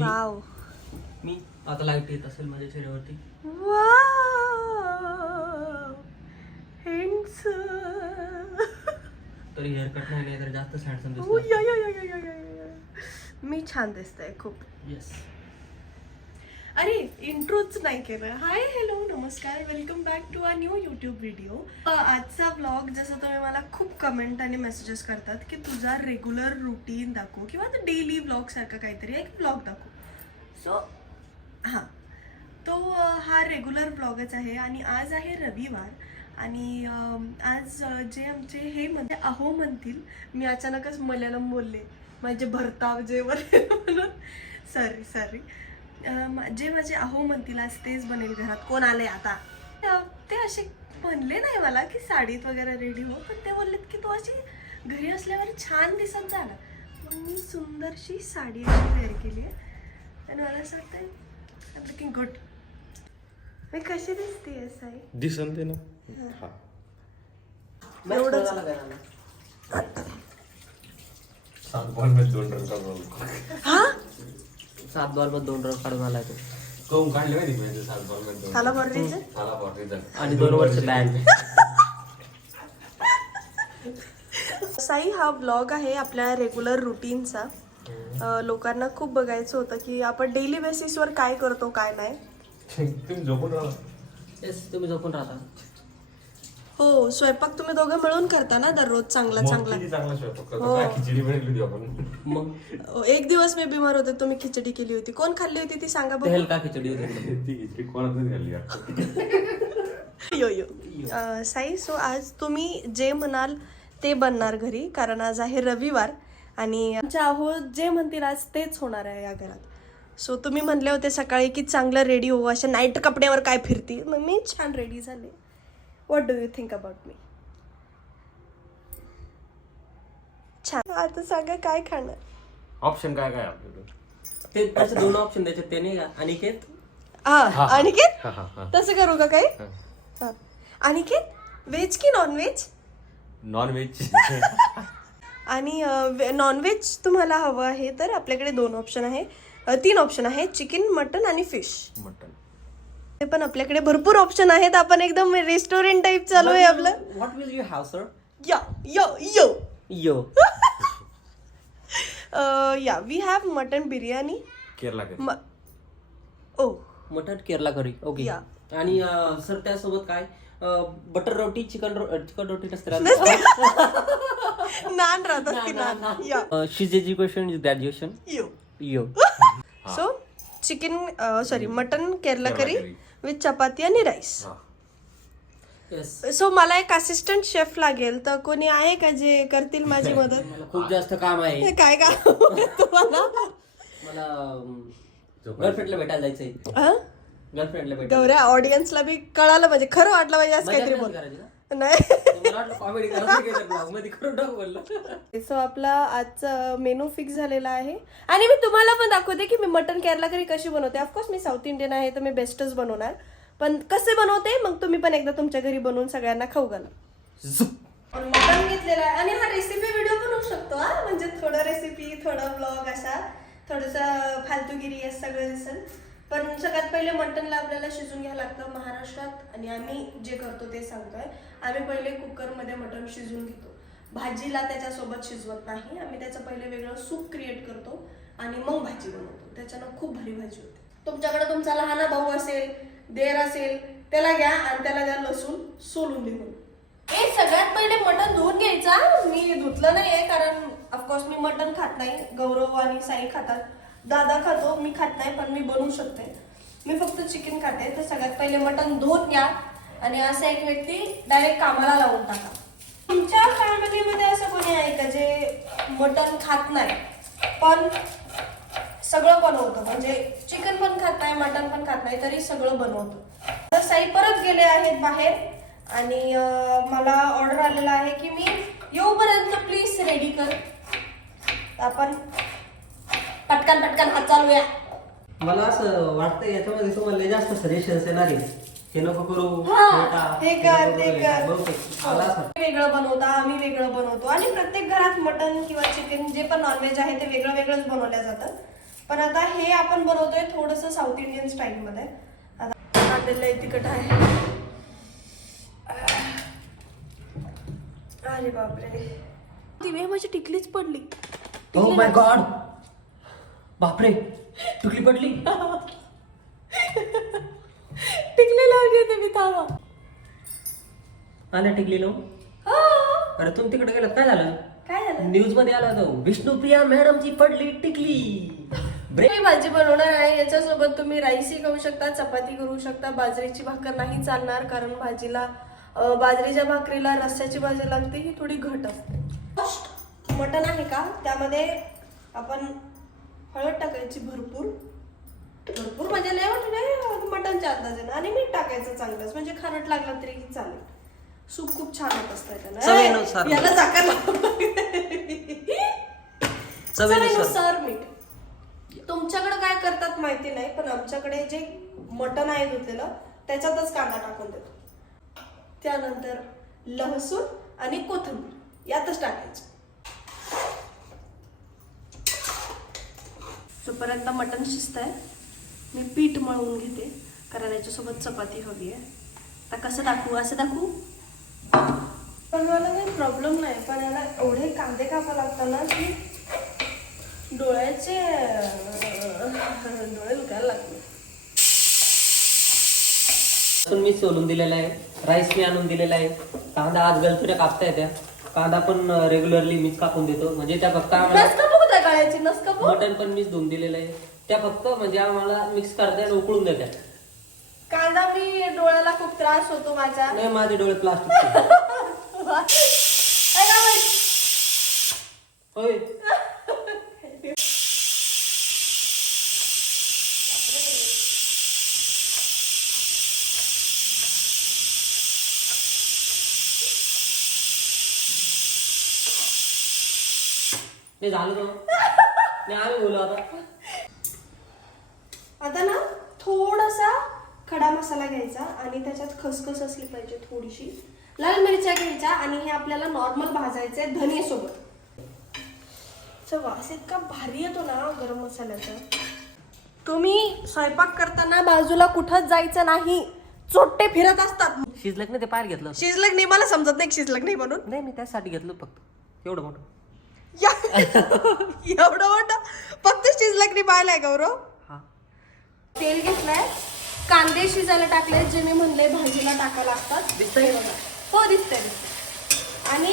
Wow. मी आता light येत असेल माझ्या चेहऱ्यावरती. Wow handsome. तरी हेअरकट नाही तर जास्त हँडसम ओ, दिसतो. या, या, या, या, या, या. मी छान दिसतंय खूप. येस. अरे इंट्रोच नाही केलं. हाय हॅलो नमस्कार, welcome back to a new YouTube video. आजचा ब्लॉग, जसं तुम्ही मला खूप कमेंट आणि मेसेजेस करतात की तुझा रेग्युलर रुटीन दाखव किंवा डेली ब्लॉग सारखं काहीतरी एक ब्लॉग दाखव. सो हां, तो हा रेग्युलर ब्लॉगच आहे. आणि आज आहे रविवार आणि आज जे आमचे हे म्हणजे अहो म्हणतील, मी अचानकच मल्याळम बोलले, माझे भरताव जे म्हणून सॉरी. जे माझे अहो म्हणतील आज तेच बनेल घरात. कोण आले आता ते असे म्हणले नाही मला की साडीत वगैरे रेडी हो, पण ते बोललेत की तू अशी घरी असल्यावर छान दिसत झाला. मग मी सुंदरशी साडी अशी वेअर केली आहे आणि मला असं वाटतंय आय एम लुकिंग गुड. मी कशी दिसते साई? दिसते ना. एवढंच. 7 बॉल मध्ये 2 रन काढून. हा 7 बॉल मध्ये 2 रन काढून आलाय तो. कोण काढले माहिती म्हणजे 7 बॉल मध्ये 2. त्याला बॉर्डरीचं त्याला बॉर्डरी आणि 2 वर्ष बॅन. साई, हा ब्लॉग आहे आपल्या रेग्युलर रुटीनचा. लोकांना खूप बघायचं होतं की आपण डेली बेसिसवर काय करतो काय नाही. तुम्ही झोपून राहा. येस, तुम्ही झोपून राहता. हो, स्वयंपाक तुम्ही दोघं मिळून करता ना दररोज चांगला चांगला. किती चांगला स्वयंपाक करतो. हो. काय खिचडी बनवली होती आपण. मग एक दिवस मी बिमार होते, तुम्ही खिचडी केली होती. कोण खाल्ली होती ती सांगा बघू. तेल का खिचडी होती. ती खिचडी कोणाचं झाली यार. यो साई, सो आज तुम्ही जे म्हणाल ते बनणार घरी, कारण आज आहे रविवार आणि आमच्या अहो जे म्हणतील आज तेच होणार आहे या घरात. सो तुम्ही म्हणले होते सकाळी की चांगलं रेडी हो, अशा नाईट कपड्यावर काय फिरती. मग मी छान रेडी झाले. What do you think about me? छान. आता सांगा काय खाणार. ऑप्शन काय काय आपल्याकडे. ते त्याचे 2 ऑप्शन द्यायचे, ते नाही का अनिकेत. हा अनिकेत, हा हा हा. तसं करू का काही? हा अनिकेत, व्हेज की नॉनव्हेज? Non veg. आणि नॉनव्हेज तुम्हाला हवं आहे तर आपल्याकडे 2 ऑप्शन आहे, 3 ऑप्शन आहे, चिकन, मटन आणि फिश. मटन. ते पण आपल्याकडे भरपूर ऑप्शन आहेत. आपण एकदम रेस्टॉरंट टाइप चालू आहे आपलं. What will you have sir? Yeah yo yo yo. Yeah we have mutton biryani. Kerala curry. Oh mutton Kerala curry. Okay. Yeah. आणि सर त्यासोबत काय? बटर रोटी, चिकन रोटी नसते. नान राहतात की नान. या शीज एज्युकेशन इज ग्रॅज्युएशन. यो यो. So chicken sorry mutton Kerala curry curry. With chapati आणि राईस. हा. येस. सो मला एक असिस्टंट शेफ लागेल, तर कोणी आहे का जे करतील माझी मदत? मला खूप जास्त काम आहे. हे काय का तुम्हाला? मला गर्लफ्रेंडला भेटायला जायचंय. गर्लफ्रेंडला भेटायला. गौऱ्या, ऑडियन्सला बी कळालं म्हणजे खरं वाटलं पाहिजे असं काहीतरी बोल. नाही. कॉमेडी मध्ये करून टाकू बोललो. सो आपला आजचा मेनू फिक्स झालेला आहे आणि मी तुम्हाला पण दाखवते की मी मटन केरला करी कशी बनवते. ऑफकोर्स मी साऊथ इंडियन आहे तर मी बेस्टच बनवणार, पण कसे बनवते मग तुम्ही पण एकदा तुमच्या घरी बनवून सगळ्यांना खाऊ घाला. मटन घेतलेला आहे आणि हा रेसिपी व्हिडिओ बनवू शकतो. हा म्हणजे थोडं रेसिपी, थोडं ब्लॉग, असा थोडंसं फालतूगिरी असं सगळं दिसेल. पण सगळ्यात पहिले मटनला आपल्याला शिजून घ्यावं लागतं महाराष्ट्रात, आणि आम्ही जे करतो ते सांगतोय. आम्ही पहिले कुकरमध्ये मटन शिजवून घेतो. भाजीला त्याच्यासोबत शिजवत नाही. आम्ही त्याचं पहिले वेगळं सूप क्रिएट करतो आणि मग भाजी बनवतो. त्याच्यानं खूप भारी भाजी होते. तुमच्याकडे तुमचा लहान भाऊ असेल, देर असेल, त्याला घ्या आणि त्याला द्या लसूण सोलून देऊन. हे सगळ्यात पहिले मटन धुवून घ्यायचा. मी धुतलं नाहीये कारण ऑफकोर्स मी मटन खात नाही. गौरव आणि साई खातात, दादा खातो, मी खात नाही, पण मी बनवू शकते. मी फक्त चिकन खाते. तर सगळ्यात पहिले मटन धुवून घ्या आणि असा एक व्यक्ती डायरेक्ट कामाला लावून टाका. तुमच्या फॅमिलीमध्ये असं कोणी आहे का जे मटन खात नाही पण सगळं बनवतं, म्हणजे चिकन पण खात नाही, मटन पण खात नाही, तरी सगळं बनवतं? तर साई परत गेले आहेत बाहेर आणि मला ऑर्डर आलेला आहे की मी येऊपर्यंत प्लीज रेडी कर. आपण पटकन हात चालूया. मला असं वाटतं याच्यामध्ये तुम्हाला जास्त सजेशन्स येणार आहे. हे नको करू, हे कर, ते कर. आला असं. वेगळं बनवता, आम्ही वेगळं बनवतो आणि प्रत्येक घरात मटन किंवा चिकन जे पण नॉनव्हेज आहे ते वेगळं वेगळंच बनवलं जातं. पण आता हे आपण बनवतोय थोडंसं साऊथ इंडियन स्टाईल मध्ये. आता कांद्याला तिखट आहे. अरे बापरे, ती वेळ माझी टिकलीच पडली. ओ माय गॉड, बापरे टुकली पडली. टिकली लावली होती मी, थांबा. आल्या टिकली लावून. अरे तुम्ही तिकडे गेलात, काय झालं? काय झालं? न्यूज मध्ये आला होता, विष्णुप्रिया मॅडमची पडली टिकली. मी भाजी बनवणार आहे. याच्यासोबत तुम्ही राईसही खाऊ शकता, चपाती करू शकता. बाजरीची भाकर नाही चालणार, कारण भाजीला बाजरीच्या भाकरीला रस्स्याची भाजी लागते, ही थोडी घट असते. मटण आहे का, त्यामध्ये आपण हळद टाकायची भरपूर भरपूर, म्हणजे लय वाटत मटणच्या अंदाजाने, आणि मीठ टाकायचं चांगलंच, म्हणजे खारट लागला तरी चालेल. सूप खूप छान होत असतं चवीनुसार. याला झाकण चवीनुसार मीठ. तुमच्याकडे काय करतात माहिती नाही, पण आमच्याकडे जे मटण आहे धुतलेलं त्याच्यातच कांदा टाकून देतो. त्यानंतर लसूण आणि कोथिंबीर यातच टाकायचं. तोपर्यंत मटण शिजतंय. मी पीठ मळून घेते, कारण याच्यासोबत चपाती हवी आहे. आता कसं दाखवू, असं दाखवू? पण मला काही प्रॉब्लेम नाही, पण याला एवढे कांदे कापा लागतात ना की डोळे दुखायला लागले. मी सोलून दिलेला आहे, राईस मी आणून दिलेला आहे, कांदा आज गलसुऱ्या कापता येत्या. कांदा पण रेग्युलरली मीच कापून देतो, म्हणजे त्या फक्त मटन पण मीच धुवून दिलेलं आहे. त्या फक्त म्हणजे आम्हाला मिक्स करता आणि उकळून देतात. कांदा मी डोळ्याला खूप त्रास होतो माझ्या. नाही, माझे डोळे प्लास्टिकचे. होय. ते झालं ना, नाही आम्ही बोलू आता ना थोडासा खडा मसाला घ्यायचा आणि त्याच्यात खसखस असली पाहिजे थोडीशी, लाल मिरच्या घ्यायच्या आणि हे आपल्याला नॉर्मल भाजायचंय धने सोबत. वास इतका भारी येतो ना गरम मसाल्याचा. तुम्ही स्वयंपाक करताना बाजूला कुठंच जायचं नाही, चोट्टे फिरत असतात. शिजलं नाही ते पार घेतलं. शिजलक नाही, मला समजत नाही शिजलक नाही म्हणून. नाही, मी त्यासाठी घेतलं फक्त एवढं मोठं. एवढं मोठं फक्त शिजलक नाही पाहिलंय गौरव. तेल घेतलंय, कांदे शिजायला टाकले, जे मी म्हणले भाजीला टाकायला लागतात. दिसतंय? हो दिसतंय. आणि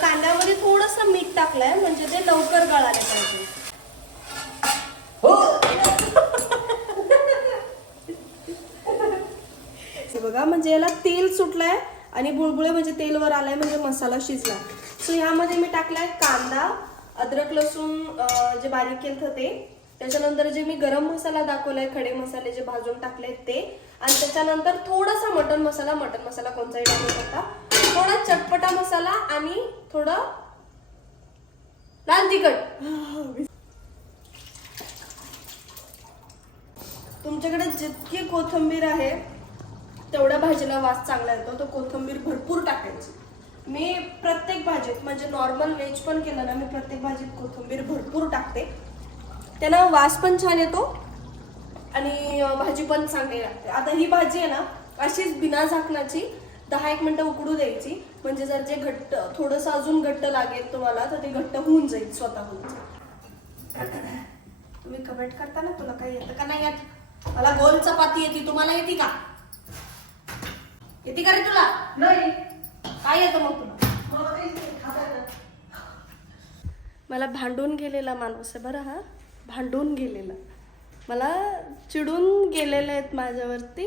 कांद्यामध्ये थोडंसं मीठ टाकलंय, म्हणजे ते लवकर गळाले पाहिजे. बघा, म्हणजे याला तेल सुटलंय आणि बुळबुळे म्हणजे तेल वर आलाय, म्हणजे मसाला शिजला. सो ह्यामध्ये मी टाकलाय कांदा, अद्रक लसूण जे बारीक केलं ते, त्याच्यानंतर जे मी गरम मसाला दाखवलाय, खडे मसाले जे भाजून टाकले ते, आणि त्याच्यानंतर थोडासा मटन मसाला कोणताही टाकू शकता, थोडा चटपटा मसाला आणि थोडं लाल तिखट. तुमच्याकडे जितकी कोथिंबीर आहे तेवढ्या भाजीला वास चांगला येतो, तो कोथिंबीर भरपूर टाकायची. मी प्रत्येक भाजीत, म्हणजे नॉर्मल व्हेज पण केलं ना, मी प्रत्येक भाजीत कोथिंबीर भरपूर टाकते. त्यानं वास पण छान येतो आणि भाजी पण चांगली लागते. आता ही भाजी आहे ना अशीच बिना झाकणाची 10-1 मिनिटं उकडू द्यायची, म्हणजे जर जे घट्ट थोडंसं अजून घट्ट लागेल तुम्हाला तर ते घट्ट होऊन जाईल स्वतःहून. तुम्ही कमेंट करता ना, तुला काही येतं का नाही येत? मला गोल चपाती येते, तुम्हाला येते का? येते का रे तुला? नाही. काय येतं मग तुला? मला भांडून गेलेला माणूस आहे बरं हा, भांडून गेलेला, मला चिडून गेलेले आहेत माझ्यावरती.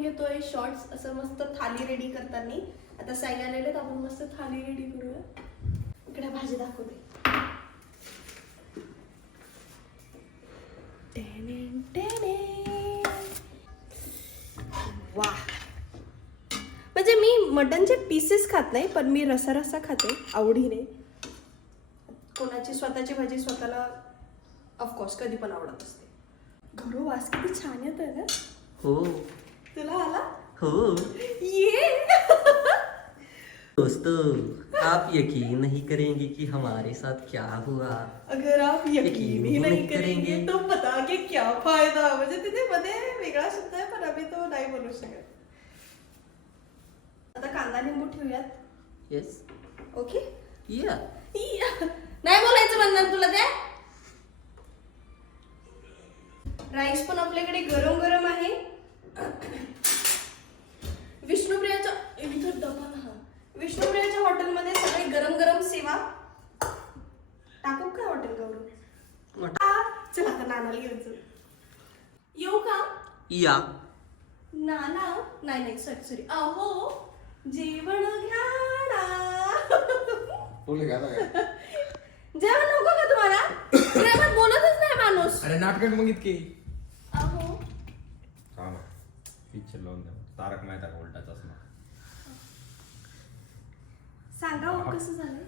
घेतोय शॉर्ट्स असं मस्त थाली रेडी करताना. आता साई आलेले तर आपण मस्त थाली रेडी करूया. इकडे भाजी दाखवते. वा, म्हणजे मी मटनचे पीसेस खात नाही, पण मी रसा खाते आवडीने. कोणाची स्वतःची भाजी स्वतःला ऑफकोर्स कधी पण आवडत असते. घरो वास किती छान येतोय ना. हो. तुला आला? हो. ये दोस्त आप यकीन नहीं करेंगे कि हमारे साथ क्या हुआ. अगर आप यकीन ही यकीन नहीं नहीं करेंगे करेंगे. तो बता के क्या फायदा. म्हणजे तिथे मध्ये वेगळा शब्द आहे पण आम्ही तो नाही बोलू शकत. आता कांदा लिंबू ठेवूयात. येस. ओके. या. नाही बोलायचं म्हणणार तुला ते. राईस पण आपल्याकडे गरम गरम आहे. विष्णुप्रियाच्या इथं डबा हा. विष्णुप्रियाच्या हॉटेलमध्ये सगळे गरम गरम सेवा. टाकू का हॉटेल गौरव? चला आता नानाला घेऊन जाऊ. येऊ का? या. नाना नाही सॉरी अहो जेवण घ्या ना. जेवण नको का तुम्हाला? प्रेमात बोलतच नाही माणूस. अरे नाटक मग इतके अहो पिक्चर लावून द्या तारक मेहता का उलटा चष्मा. सांगा हो कसं झालं.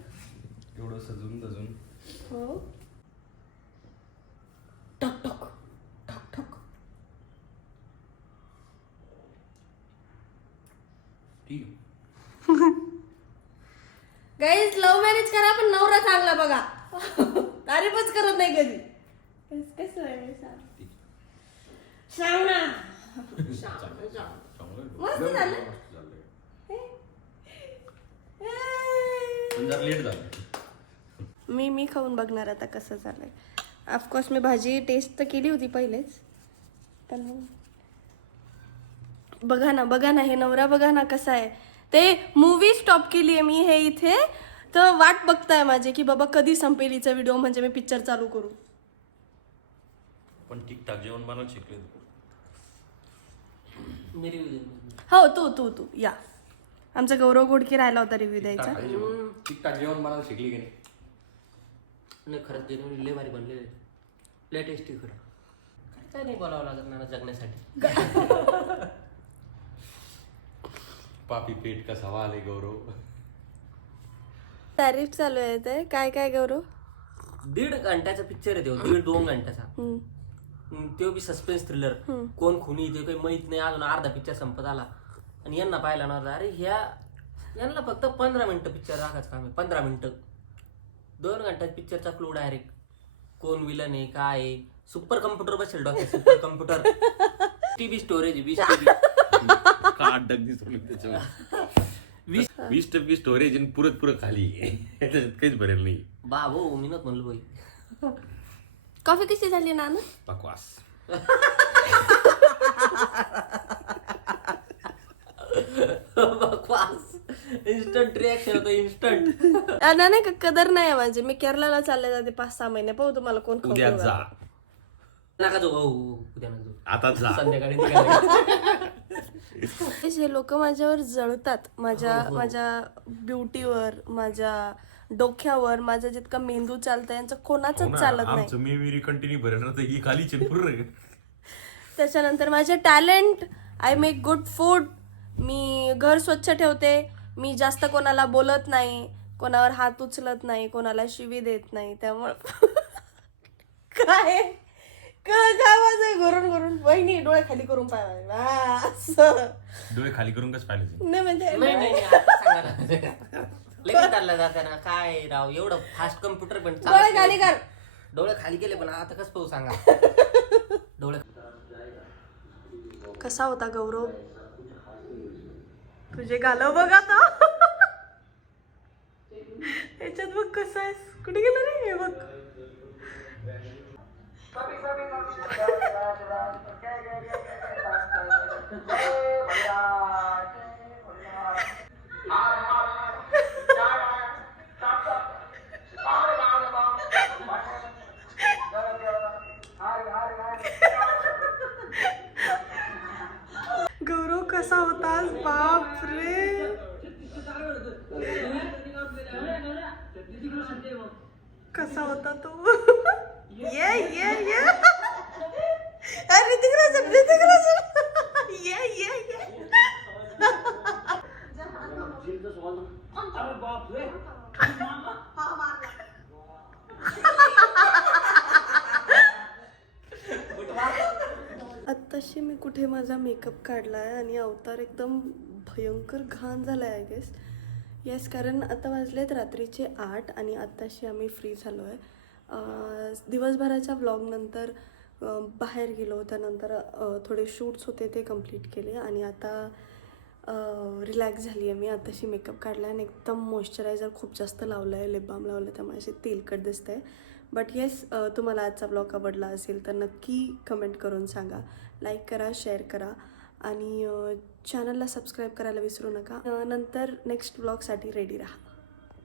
एवढं सजून धजून हो. टक टक टक टक. ठीक आहे. गाईज लव्ह मॅरेज करा पण नवरा चांगला बघा. तारीफच करत नाही कधी. कसं आहे सांग ना. मस्त झालं. पण जरा लेट झालं. मी खाऊन बघणार आता कसं झालंय. ऑफकोर्स मी भाजी टेस्ट तर केली होती पहिलेच पण बघा ना हे नवरा बघा ना कसा आहे. ते मूवी स्टॉप केली आहे मी हे इथे तर वाट बघताय माझे की बाबा कधी संपेल हिचा व्हिडिओ म्हणजे मी पिक्चर चालू करू. पण ठीकठाक जेवण बनवून शिकले तू. हो तू या. आमचा गौरव घोडके राहिला होता रिव्ह्यू द्यायचा. ठीकठाक जेवण बनवायला शिकली की नाही. नाही खरंच जेवण लय भारी बनलेले. लय टेस्टी खरं. काय नाही बोलावं लागत नाना जगण्यासाठी. पापी पेट का सवाल आहे गौरव. तारीफ चालू आहे ते काय गौरव. 1.5 घंट्याचा पिक्चर आहे तो. 1.5-2 घंट्याचा. तो बी सस्पेन्स थ्रिलर. कोण खुनी ते काही माहित नाही अजून. अर्धा पिक्चर संपत आला आणि यांना पाहिला नव्हता. अरे यांना फक्त 15 मिनिटं पिक्चर राखायचं काम आहे. 15 मिनिटं. 2 घंट्यात पिक्चरचा क्लू डायरेक्ट. कोण विलन आहे काय आहे. सुपर कम्प्युटर बसेल doctor. Super computer. TB storage 20 TB. का डगदी सोडली त्याच्यावर. 20% स्टोरेज आणि पुरत खाली आहे. त्याच्यात काहीच भरेल नाही. बाबो मी नव्हतं म्हणलो बाई. कॉफी कशी झाली नाना. बकवास. बकवास. इन्स्टंट रिॲक्शन होतं इन्स्टंट. नाही का कदर नाही माझे. मी केरळला चालले जाते 5-6 महिने. पाहू तुम्हाला कोण खाऊ उद्या घालतं. जा. नका जाऊ. उद्या नका जाऊ. आता जा. संध्याकाळी निघाले. हे लोक माझ्यावर जळतात. माझ्या ब्युटीवर, माझ्या डोक्यावर, माझा जितका मेंदू चालतं यांचं कोणाच चालत नाही. आमचं मेमरी कंटिन्यू भरणार तर ही खाली चिरपूर. त्याच्यानंतर माझे talent. I make good food. मी घर स्वच्छ ठेवते. मी जास्त कोणाला बोलत नाही. कोणावर हात उचलत नाही. कोणाला शिवी देत नाही. त्यामुळं काय माझं घरून वहिनी डोळे खाली करून पाहिजे. डोळे खाली करून कसं पाहिजे. नाही म्हणजे नाही आता सांगा ना. लगेच चालला जाताना काय राव एवढं फास्ट कम्प्युटर पण डोळे खाली कर. डोळे खाली गेले पण आता कसं पाहू सांगा. डोळे कसा होता गौरव. तुझे गालव बघ आता. याच्यात बघ कसं आहे. कुठे गेलं रे हे बघ. गौरव कसा होता बाप रे. कसा होता तो. ये अरे ऋतिक रोशन ये आत्ताशी मी कुठे माझा मेकअप काढलाय आणि अवतार एकदम भयंकर घाण झालाय आय गेस. येस, कारण आता वाजलेत रात्रीचे 8 आणि आत्ताशी आम्ही फ्री झालो आहे. दिवसभराच्या व्लॉगनंतर बाहेर गेलो, त्यानंतर थोडे शूट्स होते ते कंप्लीट केले आणि आता रिलॅक्स झाली आहे मी. आताशी मेकअप काढला आहे आणि एकदम मॉइश्चरायझर खूप जास्त लावलं आहे, लिप बाम लावलं आहे, त्यामुळे असे तेलकट दिसतं आहे. बट येस, तुम्हाला आजचा ब्लॉग आवडला असेल तर नक्की कमेंट करून सांगा, लाईक करा, शेअर करा आणि चॅनलला सबस्क्राईब करायला विसरू नका. नंतर नेक्स्ट ब्लॉगसाठी रेडी राहा.